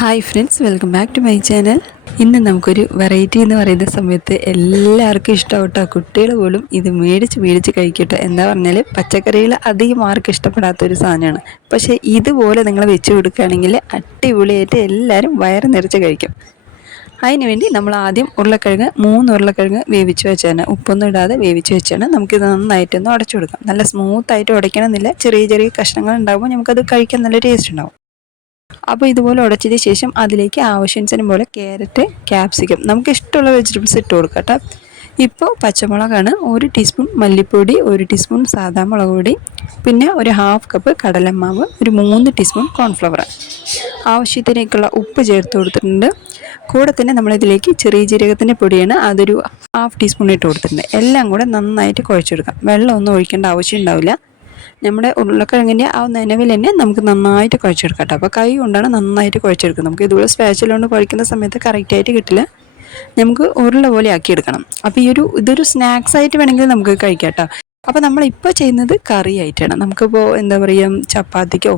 Hi friends, welcome back to my channel. ഇന്ന് നമുക്കൊരു variety എന്ന് പറയുന്ന സമയത്ത് എല്ലാവർക്കും ഇഷ്ടമാട്ടോ. കുട്ടികൾ പോലും ഇത് മേടിച്ച് കഴിക്കട്ടെ. എന്താ പറഞ്ഞാൽ പച്ചക്കറികൾ അധികം ആർക്കും ഇഷ്ടപ്പെടാത്തൊരു സാധനമാണ്. പക്ഷേ ഇതുപോലെ നിങ്ങൾ വെച്ച് കൊടുക്കുകയാണെങ്കിൽ അടിപൊളിയായിട്ട് എല്ലാവരും വയറ് നിറച്ച് കഴിക്കും. അതിന് വേണ്ടി നമ്മൾ ആദ്യം ഉരുളക്കിഴങ്ങ് 3 ഉരുളക്കിഴങ്ങ് വേവിച്ച് വെച്ചാണ്, ഉപ്പൊന്നും ഇടാതെ വേവിച്ച് വെച്ചാണ്. നമുക്കിത് നന്നായിട്ടൊന്ന് ഉടച്ചു കൊടുക്കാം. നല്ല സ്മൂത്തായിട്ട് ഉടയ്ക്കണമെന്നില്ല, ചെറിയ ചെറിയ കഷ്ണങ്ങൾ ഉണ്ടാകുമ്പോൾ നമുക്കത് കഴിക്കാൻ നല്ല ടേസ്റ്റ് ഉണ്ടാവും. അപ്പോൾ ഇതുപോലെ ഉടച്ചതിന് ശേഷം അതിലേക്ക് ആവശ്യാനുസരണം പോലെ ക്യാരറ്റ്, ക്യാപ്സിക്കം നമുക്ക് ഇഷ്ടമുള്ള വെജിറ്റബിൾസ് ഇട്ട് കൊടുക്കാം കേട്ടോ. ഇപ്പോൾ പച്ചമുളകാണ്, 1 ടീസ്പൂൺ മല്ലിപ്പൊടി, 1 ടീസ്പൂൺ സാദാ മുളക് പൊടി, പിന്നെ ഒരു 1/2 കപ്പ് കടലമാവ്, ഒരു 3 ടീസ്പൂൺ കോൺഫ്ലവർ, ആവശ്യത്തിനേക്കുള്ള ഉപ്പ് ചേർത്ത് കൊടുത്തിട്ടുണ്ട്. കൂടെ തന്നെ നമ്മളിതിലേക്ക് ചെറിയ ജീരകത്തിൻ്റെ പൊടിയാണ്, അതൊരു 1/2 ടീസ്പൂൺ ഇട്ട് കൊടുത്തിട്ടുണ്ട്. എല്ലാം കൂടെ നന്നായിട്ട് കുഴച്ചെടുക്കാം. വെള്ളമൊന്നും ഒഴിക്കേണ്ട ആവശ്യം ഉണ്ടാവില്ല. നമ്മുടെ ഉരുളക്കിഴങ്ങിൻ്റെ ആ നനവിൽ തന്നെ നമുക്ക് നന്നായിട്ട് കുഴച്ചെടുക്കാം കേട്ടോ. അപ്പോൾ കൈ കൊണ്ടാണ് നന്നായിട്ട് കുഴച്ചെടുക്കുന്നത്. നമുക്ക് ഇതുപോലെ സ്പാച്ചില കൊണ്ട് കുഴക്കുന്ന സമയത്ത് കറക്റ്റായിട്ട് കിട്ടില്ല. നമുക്ക് ഉരുള പോലെ ആക്കിയെടുക്കണം. അപ്പോൾ ഇതൊരു സ്നാക്സ് ആയിട്ട് വേണമെങ്കിൽ നമുക്ക് കഴിക്കാം കേട്ടോ. അപ്പോൾ നമ്മളിപ്പോൾ ചെയ്യുന്നത് കറി ആയിട്ടാണ്. നമുക്കിപ്പോൾ എന്താ പറയുക, ചപ്പാത്തിക്കോ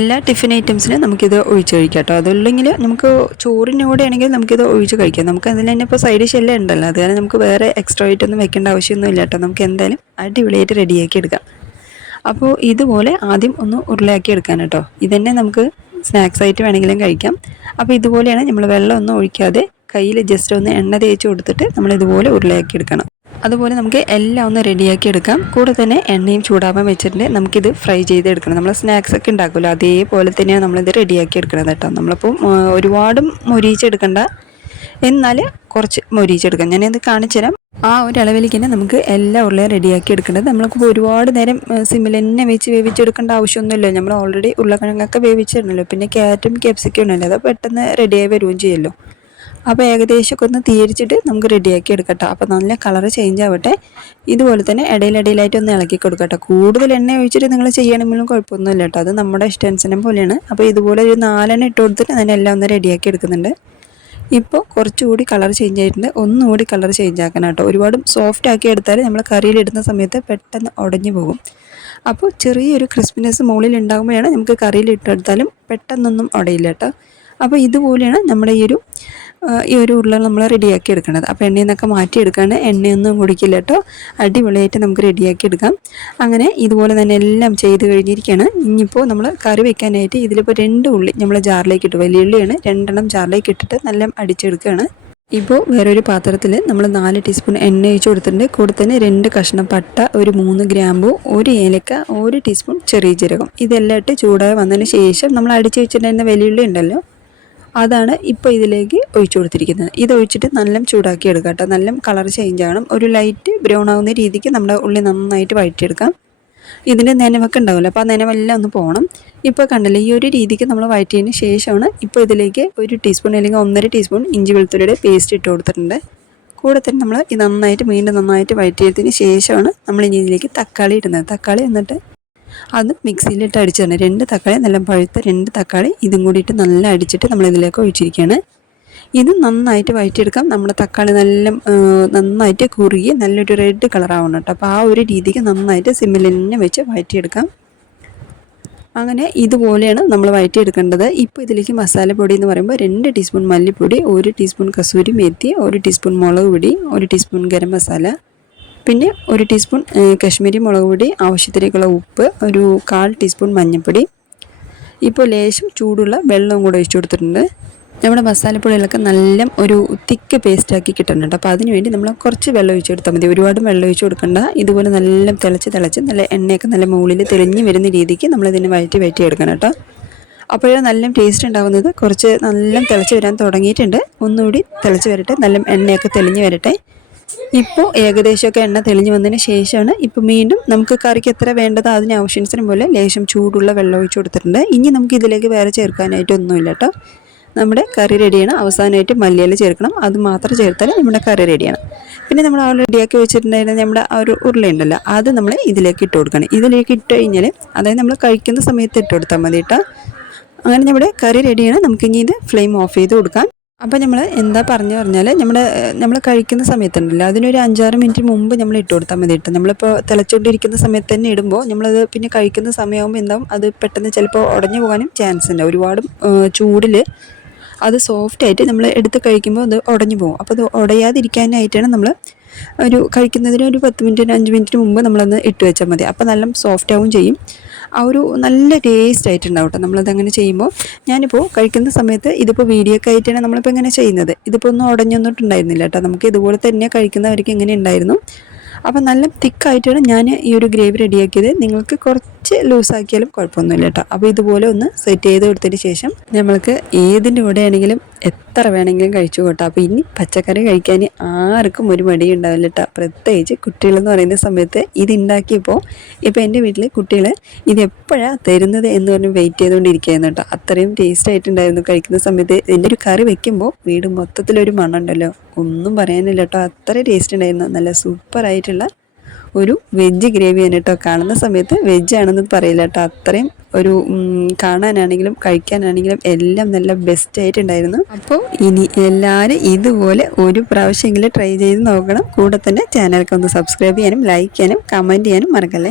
എല്ലാ ടിഫിൻ ഐറ്റംസിനും നമുക്കിത് ഒഴിച്ച് കഴിക്കാം കേട്ടോ. അതല്ലെങ്കിൽ നമുക്ക് ചോറിൻ്റെ കൂടെ ആണെങ്കിൽ നമുക്കിത് ഒഴിച്ച് കഴിക്കാം. നമുക്ക് അതിൽ തന്നെ ഇപ്പോൾ സൈഡ് ഡിഷ് എല്ലാം ഉണ്ടല്ലോ, അത് കാരണം നമുക്ക് വേറെ എക്സ്ട്രാ ആയിട്ടൊന്നും വെക്കേണ്ട ആവശ്യമൊന്നും ഇല്ല കേട്ടോ. നമുക്ക് എന്തായാലും അടിപൊളിയായിട്ട് റെഡിയാക്കി എടുക്കാം. അപ്പോൾ ഇതുപോലെ ആദ്യം ഒന്ന് ഉരുളയാക്കി എടുക്കാൻ കേട്ടോ. ഇതന്നെ നമുക്ക് സ്നാക്സ് ആയിട്ട് വേണമെങ്കിലും കഴിക്കാം. അപ്പോൾ ഇതുപോലെയാണ് നമ്മൾ വെള്ളം ഒന്നും ഒഴിക്കാതെ കയ്യിൽ ജസ്റ്റ് ഒന്ന് എണ്ണ തേച്ച് കൊടുത്തിട്ട് നമ്മൾ ഇതുപോലെ ഉരുളയാക്കി എടുക്കണം. അതുപോലെ നമുക്ക് എല്ലാം ഒന്ന് റെഡിയാക്കി എടുക്കാം. കൂടെ തന്നെ എണ്ണയും ചൂടാവാൻ വെച്ചിട്ടുണ്ട്. നമുക്കിത് ഫ്രൈ ചെയ്തെടുക്കണം. നമ്മൾ സ്നാക്സ് ഒക്കെ ഉണ്ടാക്കുമല്ലോ, അതേപോലെ തന്നെയാണ് നമ്മളിത് റെഡിയാക്കി എടുക്കണം കേട്ടോ. നമ്മളിപ്പോൾ ഒരുപാടും മൊരിയിച്ചെടുക്കണ്ട, എന്നാൽ കുറച്ച് മൊരിയിച്ചെടുക്കാം. ഞാനത് കാണിച്ചു തരാം. ആ ഒരു അളവിലേക്ക് തന്നെ നമുക്ക് എല്ലാ ഉരുളയും റെഡിയാക്കി എടുക്കേണ്ടത്. നമ്മൾക്ക് ഒരുപാട് നേരം സിമ്മിൽ തന്നെ വെച്ച് വേവിച്ചെടുക്കേണ്ട ആവശ്യമൊന്നുമില്ല. നമ്മൾ ഓൾറെഡി ഉരുളക്കിഴങ്ങൊക്കെ വേവിച്ചിരുന്നല്ലോ, പിന്നെ ക്യാരറ്റും ക്യാപ്സിക്കും ഉണ്ടല്ലോ, അത് പെട്ടെന്ന് റെഡിയായി വരികയും ചെയ്യുമല്ലോ. അപ്പോൾ ഏകദേശമൊക്കെ ഒന്ന് തീരിച്ചിട്ട് നമുക്ക് റെഡിയാക്കി എടുക്കട്ടോ. അപ്പോൾ നല്ല കളറ് ചേഞ്ച് ആവട്ടെ. ഇതുപോലെ തന്നെ ഇടയിലിടയിലായിട്ട് ഒന്ന് ഇളക്കി കൊടുക്കട്ടോ. കൂടുതൽ എണ്ണ ഒഴിച്ചിട്ട് നിങ്ങൾ ചെയ്യണമെങ്കിലും കുഴപ്പമൊന്നുമില്ല കേട്ടോ, അത് നമ്മുടെ ഇഷ്ടാനുസരണം പോലെയാണ്. അപ്പോൾ ഇതുപോലെ ഒരു 4 എണ്ണം ഇട്ട് കൊടുത്തിട്ട് അതിനെല്ലാം ഒന്ന് റെഡിയാക്കി എടുക്കുന്നുണ്ട്. ഇപ്പോൾ കുറച്ചുകൂടി കളർ ചേഞ്ച് ആയിട്ടുണ്ട്. ഒന്നുകൂടി കളർ ചേഞ്ച് ആക്കണം കേട്ടോ. ഒരുപാട് സോഫ്റ്റ് ആക്കി എടുത്താൽ നമ്മൾ കറിയിലിടുന്ന സമയത്ത് പെട്ടെന്ന് ഉടഞ്ഞു പോകും. അപ്പോൾ ചെറിയൊരു ക്രിസ്പിനെസ് മുകളിൽ ഉണ്ടാകുമ്പോഴാണ് നമുക്ക് കറിയിലിട്ടെടുത്താലും പെട്ടെന്നൊന്നും ഉടയില്ല കേട്ടോ. അപ്പോൾ ഇതുപോലെയാണ് നമ്മുടെ ഈ ഒരു ഉരുള നമ്മൾ റെഡിയാക്കി എടുക്കുന്നത്. അപ്പോൾ എണ്ണയിൽ നിന്നൊക്കെ മാറ്റിയെടുക്കാണ്ട്, എണ്ണയൊന്നും കുടിക്കില്ല കേട്ടോ. അടിപൊളിയായിട്ട് നമുക്ക് റെഡിയാക്കി എടുക്കാം. അങ്ങനെ ഇതുപോലെ തന്നെ എല്ലാം ചെയ്ത് കഴിഞ്ഞിരിക്കുകയാണ്. ഇനിയിപ്പോൾ നമ്മൾ കറി വെക്കാനായിട്ട് ഇതിലിപ്പോൾ 2 ഉള്ളി നമ്മൾ ജാറിലേക്ക് ഇട്ടു. വലിയ ഉള്ളിയാണ്, 2 എണ്ണം ജാറിലേക്ക് ഇട്ടിട്ട് നല്ല അടിച്ചെടുക്കുകയാണ്. ഇപ്പോൾ വേറൊരു പാത്രത്തിൽ നമ്മൾ 4 ടീസ്പൂൺ എണ്ണ ഒഴിച്ച് കൊടുത്തിട്ടുണ്ട്. കൂടെ തന്നെ 2 കഷ്ണം പട്ട, ഒരു 3 ഗ്രാമ്പു, 1 ഏലക്ക, 1 ടീസ്പൂൺ ചെറിയ ജീരകം, ഇതെല്ലാം ഇട്ട് ചൂടായി വന്നതിന് ശേഷം നമ്മൾ അടിച്ച് വെച്ചിട്ടുണ്ടായിരുന്ന വെല്ലുള്ളി ഉണ്ടല്ലോ, അതാണ് ഇപ്പോൾ ഇതിലേക്ക് ഒഴിച്ചു കൊടുത്തിരിക്കുന്നത്. ഇതൊഴിച്ചിട്ട് നല്ല ചൂടാക്കി എടുക്കാം കേട്ടോ. നല്ല കളർ ചേഞ്ച് ആകണം. ഒരു ലൈറ്റ് ബ്രൗൺ ആവുന്ന രീതിക്ക് നമ്മുടെ ഉള്ളി നന്നായിട്ട് വഴറ്റിയെടുക്കാം. ഇതിൻ്റെ നനവൊക്കെ ഉണ്ടാവില്ല, അപ്പോൾ ആ നനവെല്ലാം ഒന്ന് പോകണം. ഇപ്പോൾ കണ്ടില്ലേ, ഈ ഒരു രീതിക്ക് നമ്മൾ വഴറ്റിയതിന് ശേഷമാണ് ഇപ്പോൾ ഇതിലേക്ക് 1 ടീസ്പൂൺ അല്ലെങ്കിൽ 1.5 ടീസ്പൂൺ ഇഞ്ചി വെളുത്തുള്ളിയുടെ പേസ്റ്റ് ഇട്ട് കൊടുത്തിട്ടുണ്ട്. കൂടെ തന്നെ നമ്മൾ ഇത് വീണ്ടും നന്നായിട്ട് വഴറ്റിയെടുത്തതിന് ശേഷമാണ് നമ്മൾ ഇനി ഇതിലേക്ക് തക്കാളി ഇടുന്നത്. തക്കാളി എന്നിട്ട് അത് മിക്സിയിലിട്ട് അടിച്ചാണ്. 2 തക്കാളി, നല്ല പഴുത്ത 2 തക്കാളി ഇതും കൂടിയിട്ട് നല്ല അടിച്ചിട്ട് നമ്മളിതിലേക്ക് ഒഴിച്ചിരിക്കുകയാണ്. ഇത് നന്നായിട്ട് വഴറ്റിയെടുക്കാം. നമ്മുടെ തക്കാളി നന്നായിട്ട് കുറുകി നല്ലൊരു റെഡ് കളറാവണം കേട്ടോ. അപ്പോൾ ആ ഒരു രീതിക്ക് നന്നായിട്ട് സിമ്മിൽ തന്നെ വെച്ച് വഴറ്റിയെടുക്കാം. അങ്ങനെ ഇതുപോലെയാണ് നമ്മൾ വഴറ്റിയെടുക്കേണ്ടത്. ഇപ്പോൾ ഇതിലേക്ക് മസാലപ്പൊടി എന്ന് പറയുമ്പോൾ 2 ടീസ്പൂൺ മല്ലിപ്പൊടി, 1 ടീസ്പൂൺ കസൂരി മേത്തി, 1 ടീസ്പൂൺ മുളക് പൊടി, 1 ടീസ്പൂൺ ഗരം മസാല, പിന്നെ 1 ടീസ്പൂൺ കശ്മീരി മുളക് പൊടി, ആവശ്യത്തിലേക്കുള്ള ഉപ്പ്, ഒരു 1/4 ടീസ്പൂൺ മഞ്ഞൾപ്പൊടി. ഇപ്പോൾ ലേശം ചൂടുള്ള വെള്ളവും കൂടെ ഒഴിച്ചു കൊടുത്തിട്ടുണ്ട്. നമ്മുടെ മസാലപ്പൊടികളൊക്കെ നല്ല ഒരു തിക്ക് പേസ്റ്റാക്കി കിട്ടണം കേട്ടോ. അപ്പോൾ അതിനുവേണ്ടി നമ്മൾ കുറച്ച് വെള്ളം ഒഴിച്ച് കൊടുത്താൽ മതി, ഒരുപാട് വെള്ളം ഒഴിച്ച് കൊടുക്കേണ്ട. ഇതുപോലെ നല്ല തിളച്ച് നല്ല എണ്ണയൊക്കെ നല്ല മുകളിൽ തെളിഞ്ഞ് വരുന്ന രീതിക്ക് നമ്മളിതിനെ വഴറ്റി എടുക്കണം കേട്ടോ. അപ്പോഴേ നല്ല ടേസ്റ്റ് ഉണ്ടാകുന്നത്. കുറച്ച് നല്ല തിളച്ച് വരാൻ തുടങ്ങിയിട്ടുണ്ട്. ഒന്നുകൂടി തിളച്ച് വരട്ടെ, നല്ല എണ്ണയൊക്കെ തെളിഞ്ഞ് വരട്ടെ. ഇപ്പോൾ ഏകദേശമൊക്കെ എണ്ണ തെളിഞ്ഞ് വന്നതിന് ശേഷമാണ് ഇപ്പോൾ വീണ്ടും നമുക്ക് കറിക്ക് എത്ര വേണ്ടതോ അതിന് ആവശ്യാനുസരണം പോലെ ലേശം ചൂടുള്ള വെള്ളം ഒഴിച്ച് കൊടുത്തിട്ടുണ്ട്. ഇനി നമുക്ക് ഇതിലേക്ക് വേറെ ചേർക്കാനായിട്ട് ഒന്നുമില്ല കേട്ടോ. നമ്മുടെ കറി റെഡിയാണ്. അവസാനമായിട്ട് മല്ലിയില ചേർക്കണം, അത് മാത്രം ചേർത്താൽ നമ്മുടെ കറി റെഡിയാണ്. പിന്നെ നമ്മൾ റെഡിയാക്കി വെച്ചിട്ടുണ്ടായിരുന്ന നമ്മുടെ ആ ഒരു ഉരുളയുണ്ടല്ലോ, അത് നമ്മൾ ഇതിലേക്ക് ഇട്ട് കൊടുക്കണം. ഇതിലേക്ക് ഇട്ട് കഴിഞ്ഞാൽ, അതായത് നമ്മൾ കഴിക്കുന്ന സമയത്ത് ഇട്ട് കൊടുത്താൽ മതി കേട്ടോ. അങ്ങനെ നമ്മുടെ കറി റെഡിയാണ്. നമുക്കിനി ഇത് ഫ്ലെയിം ഓഫ് ചെയ്ത് കൊടുക്കാം. അപ്പോൾ നമ്മൾ എന്താ പറഞ്ഞാൽ നമ്മൾ കഴിക്കുന്ന സമയത്തുണ്ടല്ലോ, അതിനൊരു 5-6 മിനിറ്റ് മുമ്പ് നമ്മൾ ഇട്ട് കൊടുത്താൽ മതി കേട്ടോ. നമ്മളിപ്പോൾ തിളച്ചുകൊണ്ടിരിക്കുന്ന സമയത്ത് തന്നെ ഇടുമ്പോൾ നമ്മളത് പിന്നെ കഴിക്കുന്ന സമയമാകുമ്പോൾ എന്താവും, അത് പെട്ടെന്ന് ചിലപ്പോൾ ഉടഞ്ഞു പോകാനും ചാൻസ് ഉണ്ട്. ഒരുപാട് ചൂടിൽ അത് സോഫ്റ്റായിട്ട് നമ്മൾ എടുത്ത് കഴിക്കുമ്പോൾ അത് ഉടഞ്ഞു പോകും. അപ്പോൾ അത് ഉടയാതിരിക്കാനായിട്ടാണ് നമ്മൾ കഴിക്കുന്നതിന് ഒരു 10 മിനിറ്റിന് 5 മിനിറ്റിന് മുമ്പ് നമ്മളൊന്ന് ഇട്ട് വെച്ചാൽ മതി. അപ്പോൾ നല്ല സോഫ്റ്റ് ആവും ചെയ്യും. നല്ല ടേസ്റ്റ് ആയിട്ടുണ്ടാവും കേട്ടോ നമ്മളതങ്ങനെ ചെയ്യുമ്പോൾ. ഞാനിപ്പോൾ കഴിക്കുന്ന സമയത്ത് ഇതിപ്പോൾ വീഡിയോക്ക് ആയിട്ടാണ് നമ്മളിപ്പോൾ ഇങ്ങനെ ചെയ്യുന്നത്. ഇതിപ്പോൾ ഒന്നും ഉടഞ്ഞൊന്നിട്ടുണ്ടായിരുന്നില്ല കേട്ടോ. നമുക്ക് ഇതുപോലെ തന്നെ കഴിക്കുന്നവർക്ക് ഇങ്ങനെ ഉണ്ടായിരുന്നു. അപ്പോൾ നല്ല തിക്കായിട്ടാണ് ഞാൻ ഈ ഒരു ഗ്രേവി റെഡിയാക്കിയത്. നിങ്ങൾക്ക് കുറച്ച് ലൂസാക്കിയാലും കുഴപ്പമൊന്നുമില്ല കേട്ടോ. അപ്പോൾ ഇതുപോലെ ഒന്ന് സെറ്റ് ചെയ്ത് കൊടുത്തതിന് ശേഷം നമ്മൾക്ക് ഏതിൻ്റെ കൂടെ ആണെങ്കിലും എത്ര വേണമെങ്കിലും കഴിച്ചു കേട്ടോ. അപ്പോൾ ഇനി പച്ചക്കറി കഴിക്കാൻ ആർക്കും ഒരു മടി ഉണ്ടാവില്ല കേട്ടോ. പ്രത്യേകിച്ച് കുട്ടികളെന്ന് പറയുന്ന സമയത്ത് ഇത് ഉണ്ടാക്കിയപ്പോൾ ഇപ്പോൾ എൻ്റെ വീട്ടിൽ കുട്ടികൾ ഇത് എപ്പോഴാണ് തരുന്നത് എന്ന് പറഞ്ഞ് വെയിറ്റ് ചെയ്തുകൊണ്ടിരിക്കുകയായിരുന്നു കേട്ടോ. അത്രയും ടേസ്റ്റ് ആയിട്ടുണ്ടായിരുന്നു കഴിക്കുന്ന സമയത്ത്. ഇതിൻ്റെ ഒരു കറി വെക്കുമ്പോൾ വീട് മൊത്തത്തിലൊരു മണമുണ്ടല്ലോ, ഒന്നും പറയാനില്ല കേട്ടോ. അത്ര ടേസ്റ്റ് ഉണ്ടായിരുന്നു. നല്ല സൂപ്പറായിട്ടുള്ള ഒരു വെജ് ഗ്രേവിയാണ് കേട്ടോ. കാണുന്ന സമയത്ത് വെജ് ആണെന്ന് പറയില്ല കേട്ടോ. അത്രയും കാണാനാണെങ്കിലും കഴിക്കാനാണെങ്കിലും എല്ലാം നല്ല ബെസ്റ്റ് ആയിട്ടുണ്ടായിരുന്നു. അപ്പോൾ ഇനി എല്ലാവരും ഇതുപോലെ ഒരു പ്രാവശ്യമെങ്കിലും ട്രൈ ചെയ്ത് നോക്കണം. കൂടെ തന്നെ ചാനലൊക്കെ ഒന്ന് സബ്സ്ക്രൈബ് ചെയ്യാനും ലൈക്ക് ചെയ്യാനും കമൻറ്റ് ചെയ്യാനും മറക്കല്ലേ.